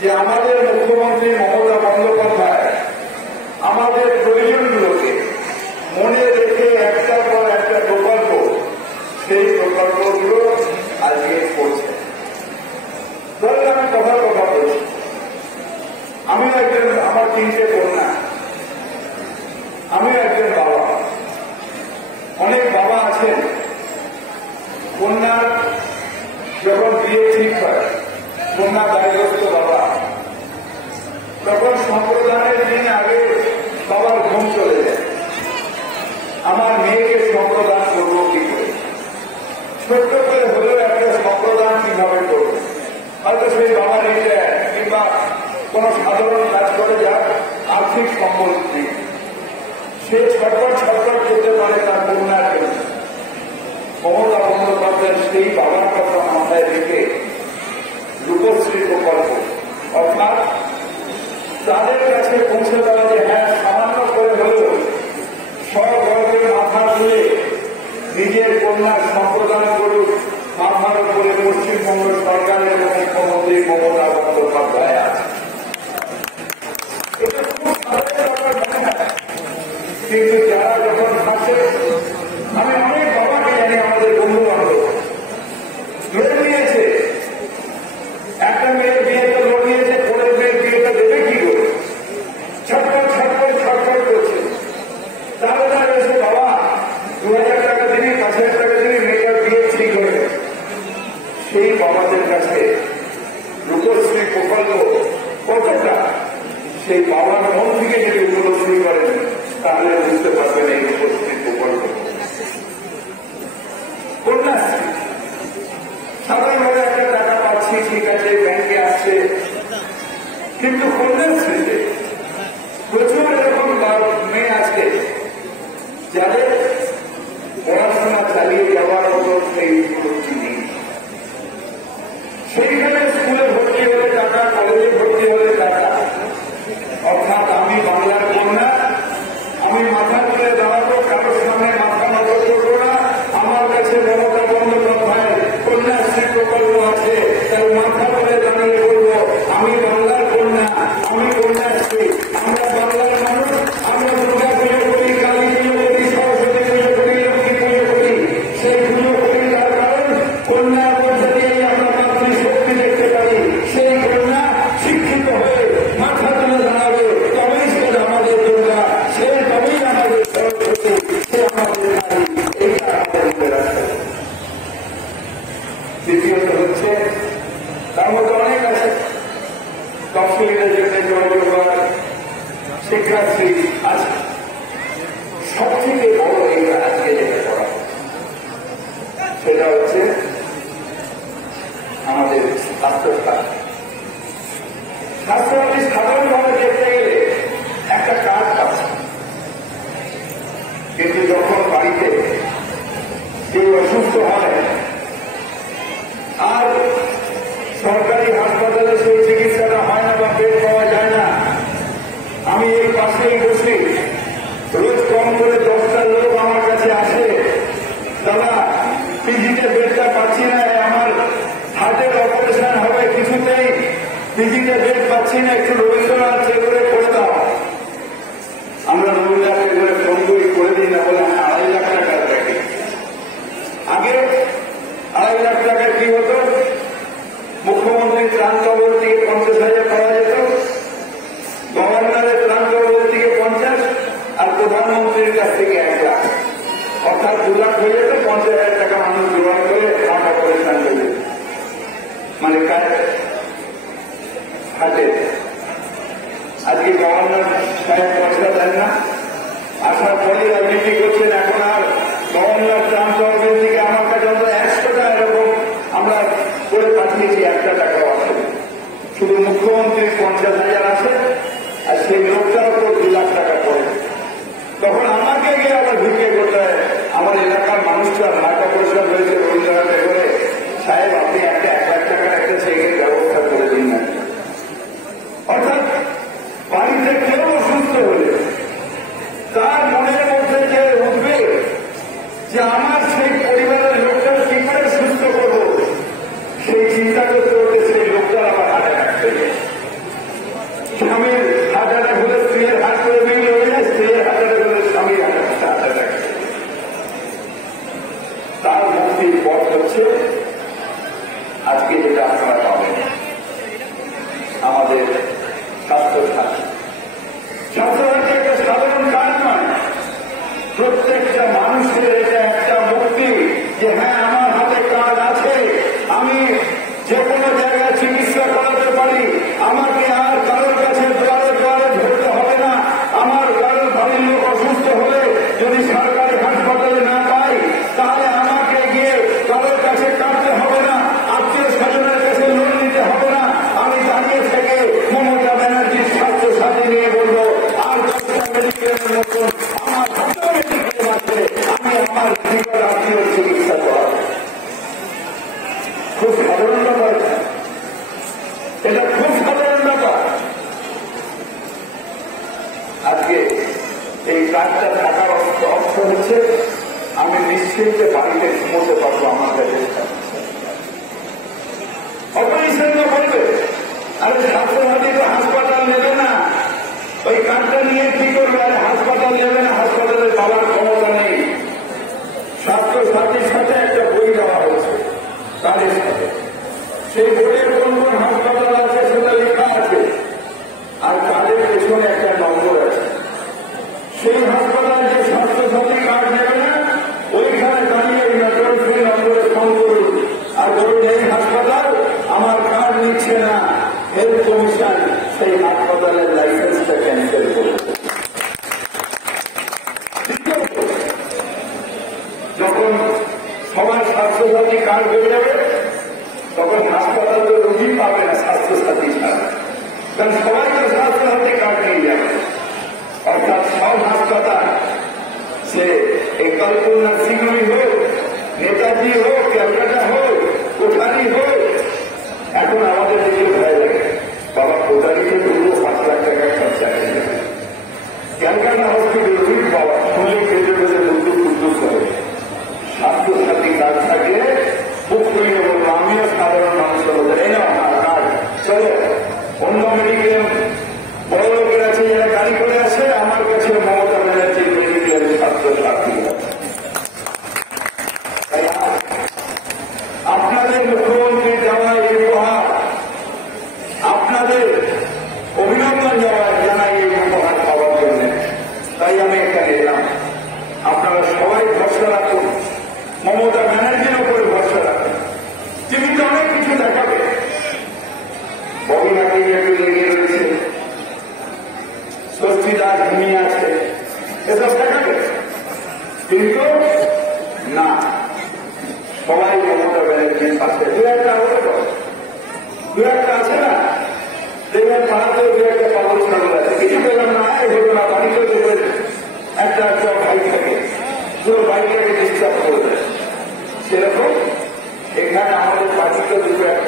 যে আমাদের মুখ্যমন্ত্রী মমতা বন্দ্যোপাধ্যায় আমাদের প্রয়োজনগুলোকে মনে রেখে একটার পর একটা প্রকল্প, সেই প্রকল্পগুলো আজকে করছে। ধরুন আমি কথার কথা বলছি, আমি একজন, আমার 3টে কন্যা, আমি একজন বাবা। অনেক বাবা আছেন কন্যার যখন বিয়ে ঠিক হয়, কন্যা দায়গ্রস্ত বাবা, তখন সম্প্রদানের দিন আগে বাবার ঘুম চলে যায়। আমার মেয়েকে সম্প্রদান করবো কি করে, ছোট্ট করে হলেও একটা সম্প্রদান কিভাবে করবো। হয়তো সেই বাবা রিটায়ার কিংবা কোন সাধারণ কাজ করে যাক, আর্থিক সম্বল নেই, সে ছটফট করতে পারে তার কন্যার জন্য। মমতা বন্দ্যোপাধ্যায় সেই বাবার কথা মাথায় রেখে রূপশ্রী প্রকল্প, অর্থাৎ তাদের কাছে পৌঁছে দেওয়া যে হ্যাঁ সামান্য করে হলেও সব গর্বের মাথা তুলে নিজের কন্যার সম্প্রদান করুক, মাথার উপরে পশ্চিমবঙ্গ সরকারের মুখ্যমন্ত্রী মমতা বন্দ্যোপাধ্যায় আছে। এটা খুব সাধারণ ব্যাপার মনে হয়, কিন্তু যারা যখন থাকে, আমি অনেক বাবাকে জানি, আমাদের বন্ধু বান্ধব ধরে নিয়েছে একটা মেয়ের বিয়েতে লড়িয়েছে, পরের মেয়ের বিয়েটা দেবে কি করে, ছটফট করছে। তাহলে তার এসে বাবা 2000 টাকা দিনই 5000 টাকা দিনই মেয়েটার বিয়ে ঠিক হয়ে গেছে। সেই বাবাদের কাছে রূপশ্রী প্রকল্প কতটা, সেই বাবার মন থেকে যদি উপলব্ধি করেন তাহলে বুঝতে পারবেন এই রূপশ্রী প্রকল্প। কন্যাশ্রী সাধারণভাবে একটা টাকা পাচ্ছি, ঠিক আছে, ব্যাংকে আসছে, কিন্তু কন্যাশ্রীতে প্রচুর এরকম মেয়ে আছে যাদের পড়াশোনা চালিয়ে যাওয়ার মতো সেই উপলব্ধি নেই। সেইখানে স্কুলে ভর্তি হলে টাকা, কলেজে ভর্তি হলে টাকা। অর্থাৎ আমি বাংলার কন্যা, আমি মাথা তুলে দাঁড়াবো, কারোর সামনে মাথা নত করবো না। আমার কাছে মমতা বন্দ্যোপাধ্যায় কন্যাশ্রী প্রকল্প আছে, তাই মাথা তুলে দাঁড়িয়ে বলবো আমি বাংলার কন্যা, আমি কন্যাশ্রী। আমরা বাংলার মানুষ, আমরা দুর্গা পুজো করি, কালী পুজো করি, সরস্বতী পুজো করি, লক্ষ্মী পুজো করি। সেই পুজো করি তার কারণ কন্যার মধ্যে দিয়েই আমরা মাতৃশক্তি দেখতে পারি। সেই কন্যা শিক্ষিত হয়ে মাথা তুলে দাঁড়াবে, তবেই সে আমাদের দুর্গা, সে তবেই আমাদের সরস্বতী, সে আমাদের নারী। এইটা আমাদের মনে রাখতে হবে। দ্বিতীয়ত হচ্ছে, তার মধ্যে অনেক আছে, তফসিলের জন্য জয় যোগার, শিক্ষাশ্রী আছে। সবথেকে বড় এইটা আজকে যেটা করা সেটা হচ্ছে আমাদের স্বাস্থ্যসাথী। স্বাস্থ্যসাথী সাধারণভাবে দেখতে গেলে একটা কার্ড আছে, কিন্তু যখন বাড়িতে কেউ অসুস্থ হয় আর সরকারি হাসপাতালে সেই চিকিৎসাটা হয় না বা বেড পাওয়া যায় না, আমি এই পাশেই বসি, রোজ কম করে 10টা লোক আমার কাছে আসে, দাদা পিজিতে বেডটা পাচ্ছি না, আমার হার্টের অপারেশন হবে, কিছুতেই পিজিতে বেড পাচ্ছি না, একটু রবীন্দ্রনাথ করে করে দাও। আমরা রবীন্দ্রনাথ করে ফোন করে দিই না, বলে 2.5 লাখ টাকার প্যাকেজ। আগে 2.5 লাখ টাকা কি হতো, মুখ্যমন্ত্রীর ত্রাণ তহবিল থেকে 50,000 পাওয়া যেত, গভর্নরের ত্রাণ তহবিল থেকে 50, আর প্রধানমন্ত্রীর কাছ থেকে 1 লাখ, অর্থাৎ 2 লাখ হয়ে যেত। 50,000 টাকা মানুষ জোগাড় করে হার্ট অপারেশন হয়ে যেত, মানে হার্টে। আজকে গভর্নর সাহেব পয়সা দেন না, আসার পরে রাজনীতি করছেন। এখন আর গভর্নর ত্রাণ তহবিল থেকে আমার কাছে 100 টাকা এরকম আমরা করে পাঠিয়েছি, 1 টাকাও আসে, শুধু মুখ্যমন্ত্রীর 50,000 আসে, আর সেই লোকটার উপর 2 লাখ টাকা পড়ে। তখন আমাকে গিয়ে আবার ভিড়ে করতে হয়, আমার এলাকার মানুষরা হার্ট অপারেশন হয়েছে রবীন্দ্রনাথে করে, সাহেব আপনি একটা 1 লাখ টাকার একটা চেকের ব্যবস্থা করে দিন না। অর্থাৎ বাড়িতে কেউ অসুস্থ হলে তার মনের মধ্যে যে উঠবে যে আমার সেই পরিবারের লোকটা কি করে সুস্থ করবো, সেই চিন্তা করতে করতে সেই লোকটার আবার হার্ট অ্যাটাক হয়ে যায়। কার্ডটা থাকার অর্থ হচ্ছে আমি নিশ্চিন্তে বাড়িতে ঘুমোতে পারবো। আমার কাছে অপারেশন বলবে, আরে স্বাস্থ্যসাথী তো হাসপাতাল নেবে না, ওই কার্ডটা নিয়ে কি করবে? আরে হাসপাতাল নেবে না, হাসপাতালে যাওয়ার ক্ষমতা নেই। স্বাস্থ্যসাথীর সাথে একটা বই দেওয়া হয়েছে তাদের সাথে, সেই বইয়ের কোন কোন হাসপাতাল আছে সেটা লেখা আছে, আর তাদের পেছনে একটা নম্বর আছে। সেই হাসপাতাল যে স্বাস্থ্যসাথী কার্ড নেবে না, ওইখানে দাঁড়িয়ে এই টোল ফ্রি নম্বরে ফোন করুন আর বলুন এই হাসপাতাল আমার কার্ড নিচ্ছে না, হেলথ কমিশন সেই হাসপাতালের লাইসেন্সটা ক্যান্সেল করবে। যখন সবার স্বাস্থ্যসাথী কার্ড হয়ে যাবে তখন হাসপাতাল তো রোগী পাবে না স্বাস্থ্যসাথী ছাড়া, কারণ সবাই তো স্বাস্থ্যসাথী কার্ড নিয়ে যাবে। অর্থাৎ সব হাসপাতাল, সে এই কল্পনা সিংহই হোক, নেতাজি হোক, ক্যালকাটা হোক, কোঠারি হোক, এখন আমাদের দিকে ভয় লাগে, বাবা কোঠারিতে পুরো 7 লাখ টাকা খরচা হয়ে যাবে। ক্যালকাটা হসপিটাল রুট বাবা শুনলে কেটে বেঁধে দুর্দুর কুদ্দুস করে। স্বাস্থ্যসাথী কার্ড থাকলে বুক করিয়ে বলবো, আমিও সাধারণ মানুষের মধ্যে এই না আমার কার্ড চলো। অন্য মেডিকেল বড় লোকের আছে যারা গাড়ি করে আসে, আমার কাছে মমতা ব্যানার্জির মেডিকেল স্বাস্থ্যসাথী আছে। আপনাদের মুখ্যমন্ত্রী দেওয়া এই উপহার, আপনাদের অভিনন্দন জানাই এই উপহার পাওয়ার জন্য, তাই আমি এখানে এলাম। আপনারা সবাই ভরসা রাখুন, মমতা ব্যানার্জির উপরে ভরসা রাখুন। টিভিতে অনেক কিছু দেখাবে, ববিনাকে একটু লেগে রয়েছে, স্বস্তি দাস ঘুমিয়ে আছে, এসব দেখাবে, কিন্তু না, সবাই মমতা ব্যানার্জির পাশে। দু একটা আছে না, দেখবেন পাড়াতেও দু একটা পাগল ছাগল আছে, কিছু পেলাম না, এই হতো না, বাড়িতেও দেখবেন একটা একটা ভাই থাকে, পুরো বাইকটাকে ডিস্টার্ব করে দেয়। সেরকম এখানে আমাদের পার্টিতে দুটো একটা